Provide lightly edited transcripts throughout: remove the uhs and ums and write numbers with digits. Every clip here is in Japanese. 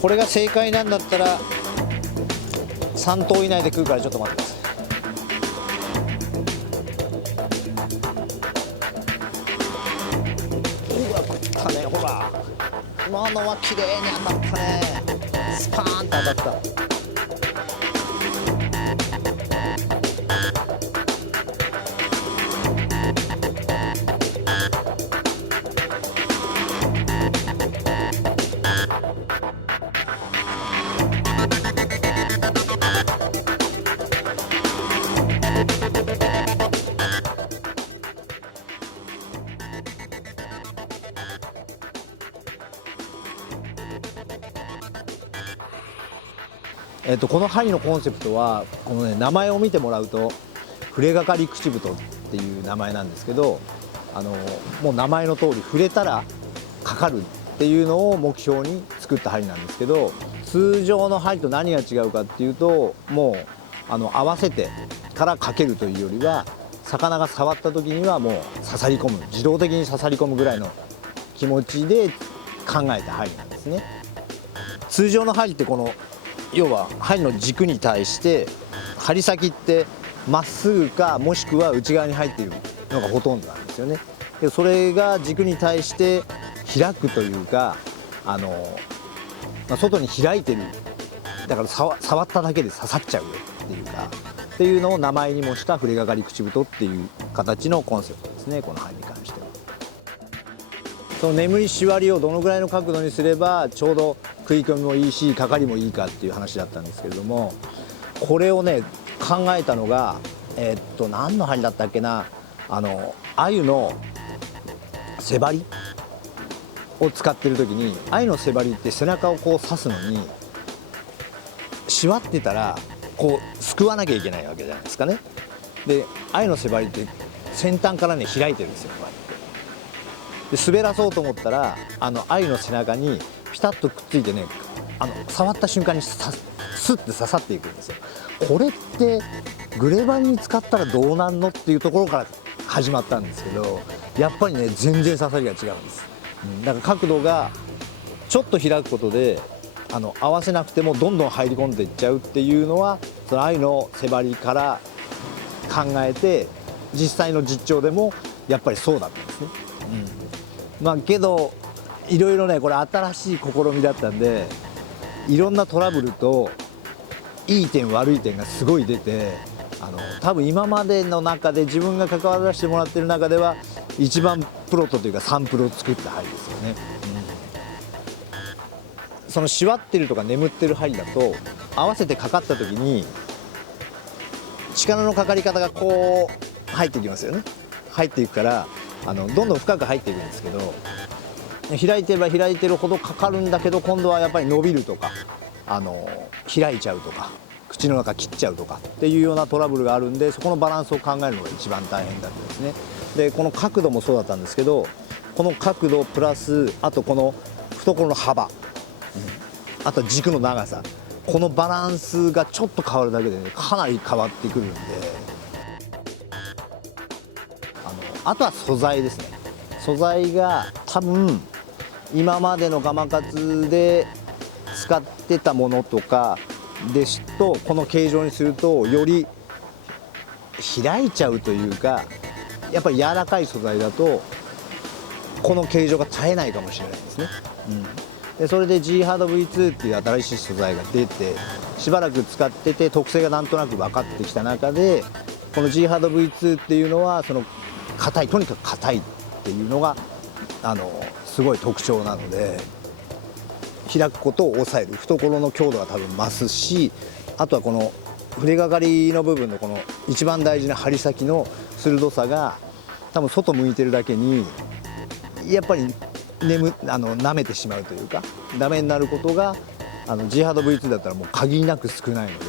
これが正解なんだったら3投以内で食うからちょっと待ってください。うわ、食ったね。ほら今のは綺麗に当たったね。スパーンと当たった。この針のコンセプトはこのね、名前を見てもらうと触れがかり口太っていう名前なんですけど、もう名前の通り触れたらかかるっていうのを目標に作った針なんですけど、通常の針と何が違うかっていうと、もう合わせてからかけるというよりは、魚が触った時にはもう刺さり込む、自動的に刺さり込むぐらいの気持ちで考えた針なんですね。通常の針ってこの要は針の軸に対して針先ってまっすぐかもしくは内側に入っているのがほとんどなんですよね。でそれが軸に対して開くというか、外に開いてる、だから触っただけで刺さっちゃうよっていうかっていうのを名前に模した触れがかり口太っていう形のコンセプトですね、この針に関しては。その眠りしわりをどのぐらいの角度にすればちょうど食い込みもいいしかかりもいいかっていう話だったんですけれども、これをね考えたのが何の針だったっけな、鮎の背針を使ってる時に、鮎の背針って背中をこう刺すのにしわってたらこうすくわなきゃいけないわけじゃないですかね。で鮎の背針って先端からね開いてるんですよ、こうやって。で滑らそうと思ったら鮎の背中にピタッとくっついてね、触った瞬間にスッて刺さっていくんですよ。これってグレバンに使ったらどうなんのっていうところから始まったんですけど、やっぱりね全然刺さりが違うんです。だから角度がちょっと開くことで合わせなくてもどんどん入り込んでいっちゃうっていうのは、その鮎の背針から考えて実際の実調でもやっぱりそうだったんですね。まあけどいろいろね、これ新しい試みだったんで、いろんなトラブルといい点悪い点がすごい出て、多分今までの中で自分が関わらせてもらってる中では一番プロというかサンプルを作った針ですよね。そのしわってるとか眠ってる針だと合わせてかかった時に力のかかり方がこう入っていきますよね。入っていくからどんどん深く入っていくんですけど、開いてれば開いてるほどかかるんだけど、今度はやっぱり伸びるとか開いちゃうとか口の中切っちゃうとかっていうようなトラブルがあるんで、そこのバランスを考えるのが一番大変だったんですね。でこの角度もそうだったんですけど、この角度プラスあとこの懐の幅、あと軸の長さ、このバランスがちょっと変わるだけでねかなり変わってくるんで、あとは素材ですね。素材が多分今までのガマカツで使ってたものとかですと、この形状にするとより開いちゃうというか、やっぱり柔らかい素材だとこの形状が耐えないかもしれないですね。でそれで G ハード V2 っていう新しい素材が出て、しばらく使ってて特性がなんとなく分かってきた中で、この G ハード V2 っていうのはその硬い、とにかく硬いっていうのがすごい特徴なので、開くことを抑える、懐の強度が多分増すし、あとはこの触れがかりの部分のこの一番大事な針先の鋭さが多分外向いてるだけにやっぱり舐めてしまうというかダメになることがG ハード V2 だったらもう限りなく少ないので、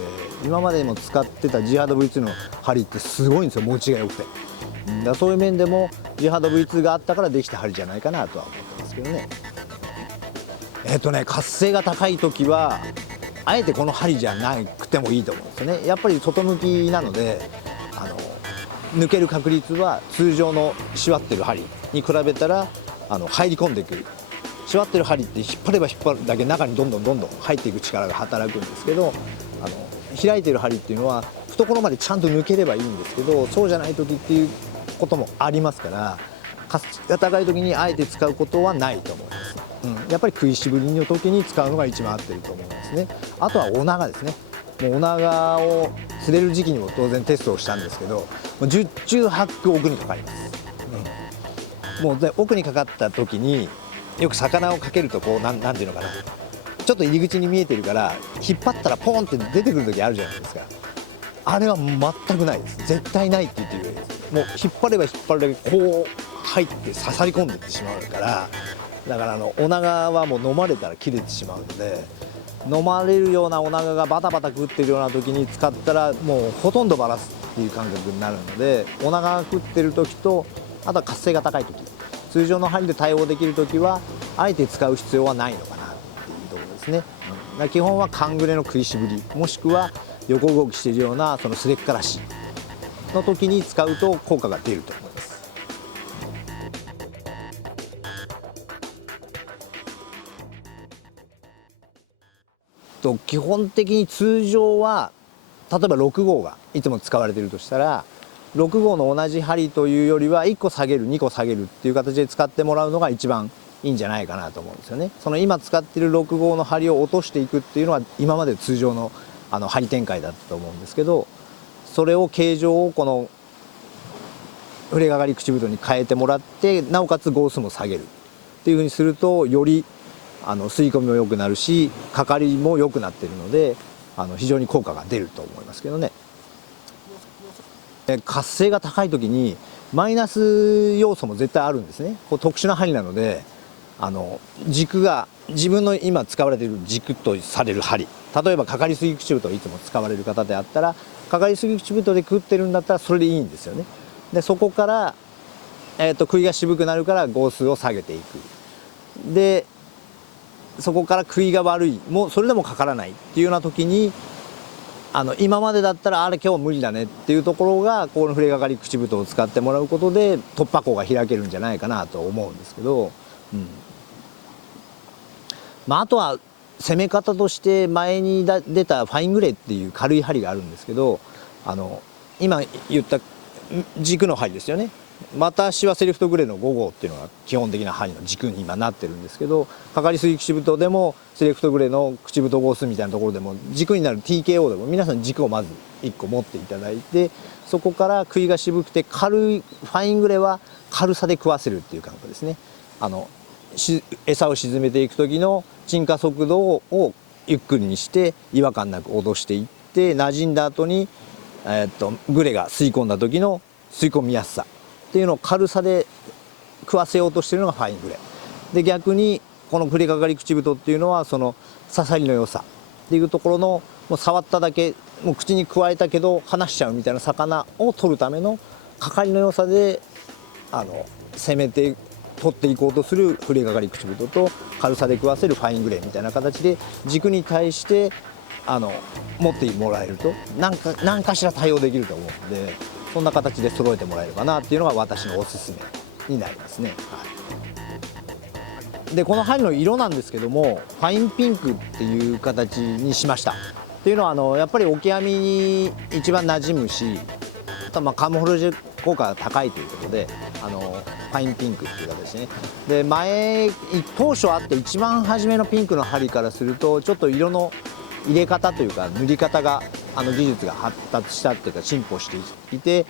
今までも使ってた G ハード V2 の針ってすごいんですよ、持ちが良くて。だからそういう面でも G ハード V2 があったからできた針じゃないかなとは思ってますけどね。活性が高い時はあえてこの針じゃなくてもいいと思うんですよね。やっぱり外向きなので抜ける確率は通常のしわってる針に比べたら入り込んでくる縛ってる針って引っ張れば引っ張るだけ中にどんどん入っていく力が働くんですけど、開いてる針っていうのは懐までちゃんと抜ければいいんですけど、そうじゃない時っていうこともありますから、カスが高い時にあえて使うことはないと思います。やっぱり食いしぶりの時に使うのが一番合ってると思いますね。あとはお長ですね。もうお長を釣れる時期にも当然テストをしたんですけど、もう十中八九奥にかかります。もうで奥にかかった時によく魚をかけるとこうなんていうのかな、ちょっと入り口に見えてるから引っ張ったらポンって出てくる時あるじゃないですか。あれは全くないです。絶対ないって言ってるよりです。もう引っ張れば引っ張るだけこう入って刺さり込んでいってしまうから、だからお長はもう飲まれたら切れてしまうので、飲まれるようなお長がバタバタ食ってるような時に使ったらもうほとんどバラすっていう感覚になるので、お長が食ってる時と、あとは活性が高い時、通常の針で対応できる時はあえて使う必要はないのかなっていうところですね。だから基本は寒暮れの食いしぶり、もしくは横動きしているようなそのスレッカラシの時に使うと効果が出ると思います。基本的に通常は例えば6号がいつも使われているとしたら、6号の同じ針というよりは1個下げる2個下げるっていう形で使ってもらうのが一番いいんじゃないかなと思うんですよね。その今使っている6号の針を落としていくっていうのは今まで通常の針展開だったと思うんですけど、それを形状をこの触れかかり口太に変えてもらって、なおかつ号数も下げるっていうふうにすると、より吸い込みも良くなるし、かかりも良くなっているので、非常に効果が出ると思いますけどね。活性が高い時にマイナス要素も絶対あるんですね。こう特殊な針なので、軸が自分の今使われている軸とされる針、例えばかかりすぎ口太をいつも使われる方であったら、かかりすぎ口太で食ってるんだったらそれでいいんですよね。でそこから、食いが渋くなるから号数を下げていく。でそこから食いが悪い、もうそれでもかからないっていうような時に、今までだったらあれ今日無理だねっていうところが、この触れかかり口太を使ってもらうことで突破口が開けるんじゃないかなと思うんですけど、あとは攻め方として前に出たファイングレーっていう軽い針があるんですけど、今言った軸の針ですよね。私はセリフトグレーの5号っていうのが基本的な針の軸に今なってるんですけど、かかりすぎ口太でもセレクトグレーの口太号数みたいなところでも軸になる TKO でも皆さん軸をまず1個持っていただいて、そこから食いが渋くて軽いファイングレーは軽さで食わせるっていう感覚ですね。餌を沈めていく時の沈下速度をゆっくりにして違和感なく戻していって、馴染んだ後に、グレが吸い込んだ時の吸い込みやすさっていうのを軽さで食わせようとしているのがファイングレで、逆にこの触れかかり口太っていうのはその刺さりの良さっていうところの、もう触っただけもう口にくわえたけど離しちゃうみたいな魚を取るためのかかりの良さで攻めて取っていこうとする触れかかり口太と、軽さで食わせるファイングレーみたいな形で軸に対して持ってもらえると何かしら対応できると思うので、そんな形で揃えてもらえればなっていうのが私のおすすめになりますね。でこの針の色なんですけども、ファインピンクっていう形にしました。っていうのはやっぱりオキアミに一番馴染むし、あとはカモフラージュ効果が高いということでファインピンクっていう形ね。で当初あって一番初めのピンクの針からすると、ちょっと色の入れ方というか塗り方が技術が発達したっていうか進歩していて、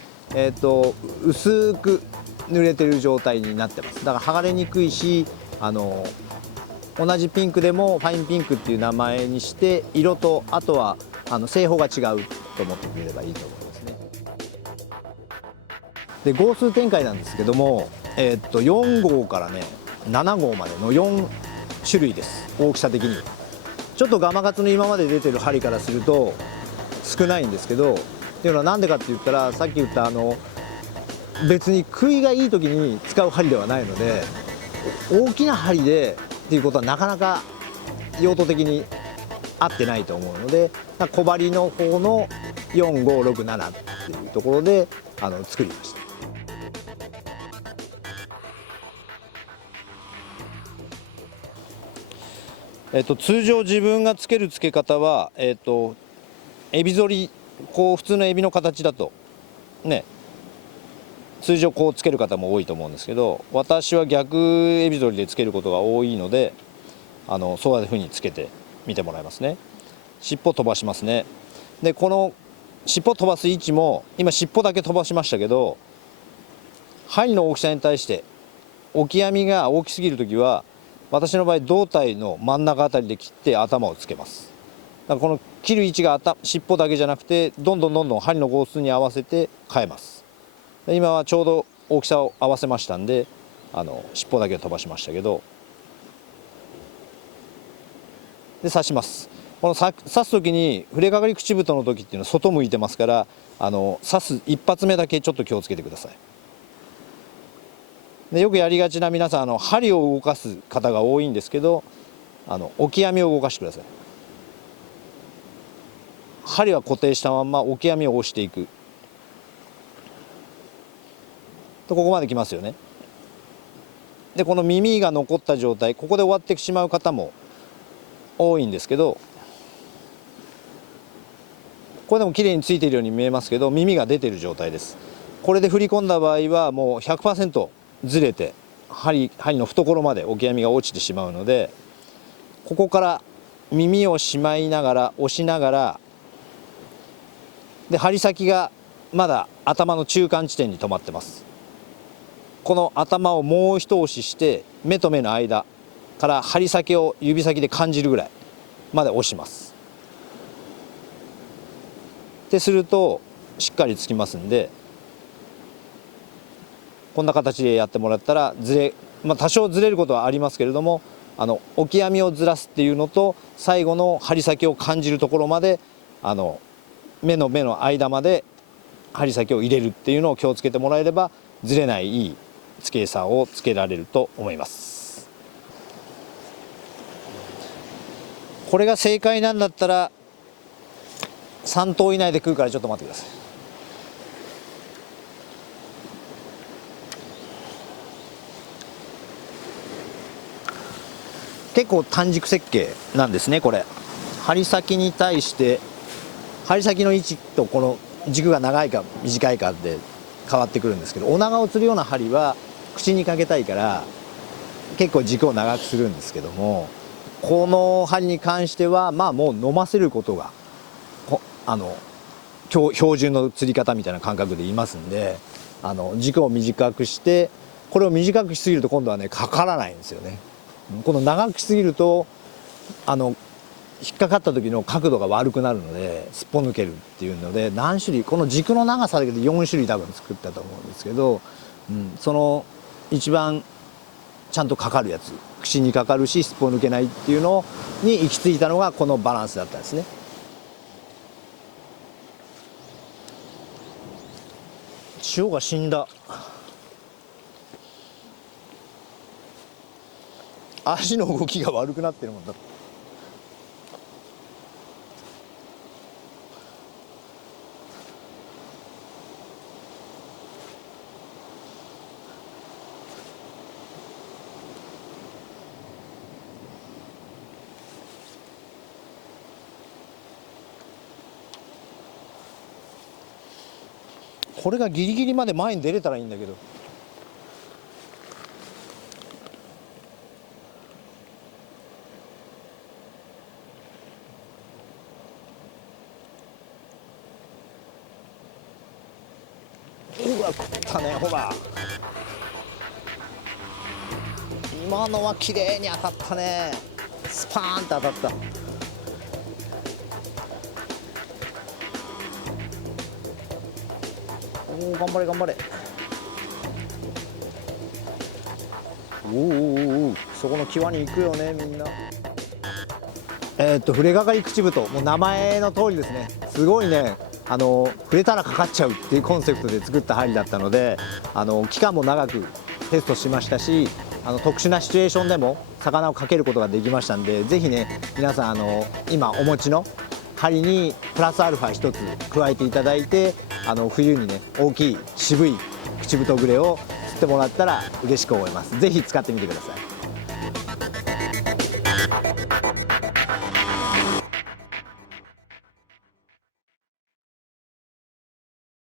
薄く濡れてる状態になってます。だから剥がれにくいし、同じピンクでもファインピンクっていう名前にして、色とあとは製法が違うと思ってくれればいいと思いますね。で号数展開なんですけども、4号からね7号までの4種類です。大きさ的にちょっとガマガツの今まで出てる針からすると少ないんですけど、っていうのはなんでかって言ったら、さっき言った別に食いがいい時に使う針ではないので、大きな針でっていうことはなかなか用途的に合ってないと思うので、小針の方の4567っていうところで作りました。通常自分がつけるつけ方は、エビ反り、こう普通のエビの形だとね、通常こうつける方も多いと思うんですけど、私は逆エビ反りでつけることが多いので、そういうふうにつけてみてもらいますね。尻尾飛ばしますね。でこの尻尾飛ばす位置も、今尻尾だけ飛ばしましたけど、針の大きさに対してオキアミが大きすぎる時は、私の場合胴体の真ん中あたりで切って頭をつけます。だからこの切る位置が尻尾だけじゃなくて、どんどん針の号数に合わせて変えます。今はちょうど大きさを合わせましたんで、尻尾だけ飛ばしましたけど、で刺します。この刺す時に触れかかり口太の時っていうのは外向いてますから、刺す一発目だけちょっと気をつけてください。でよくやりがちな皆さん、針を動かす方が多いんですけど、オキアミを動かしてください。針は固定したまんまオキアミを押していくと、ここまで来ますよね。でこの耳が残った状態、ここで終わってしまう方も多いんですけど、これでも綺麗についているように見えますけど、耳が出ている状態です。これで振り込んだ場合はもう 100% ずれて針の懐までオキアミが落ちてしまうので、ここから耳をしまいながら押しながら、で針先がまだ頭の中間地点に止まってます。この頭をもう一押しして、目と目の間から針先を指先で感じるぐらいまで押します。でするとしっかりつきますんで、こんな形でやってもらったら多少ずれることはありますけれども、オキアミをずらすっていうのと、最後の針先を感じるところまで、目の間まで針先を入れるっていうのを気をつけてもらえれば、ずれないいいつけ餌をつけられると思います。これが正解なんだったら3頭以内で食うからちょっと待ってください。結構短軸設計なんですね。これ針先に対して針先の位置とこの軸が長いか短いかで変わってくるんですけど、お長を釣るような針は口にかけたいから結構軸を長くするんですけども、この針に関してはもう飲ませることが標準の釣り方みたいな感覚で言いますんで、軸を短くして、これを短くしすぎると今度はねかからないんですよね。この長くしすぎると引っかかった時の角度が悪くなるので、すっぽ抜けるっていうので、何種類、この軸の長さだけで4種類多分作ったと思うんですけど、その一番ちゃんとかかるやつ、口にかかるしすっぽ抜けないっていうのに行き着いたのがこのバランスだったんですね。塩が死んだ。足の動きが悪くなってるもんだ。これがギリギリまで前に出れたらいいんだけど。うわ食ったね、ほら今のは綺麗に当たったね。スパーンと当たった。おお頑張れ頑張れ。おそこの際に行くよねみんな。触れかかり口太、もう名前の通りですね。すごいね、触れたらかかっちゃうっていうコンセプトで作った針だったので、期間も長くテストしましたし、特殊なシチュエーションでも魚をかけることができましたんで、ぜひね皆さん今お持ちの針にプラスアルファ一つ加えていただいて、冬にね大きい渋い口太グレを釣ってもらったら嬉しく思います。ぜひ使ってみてください。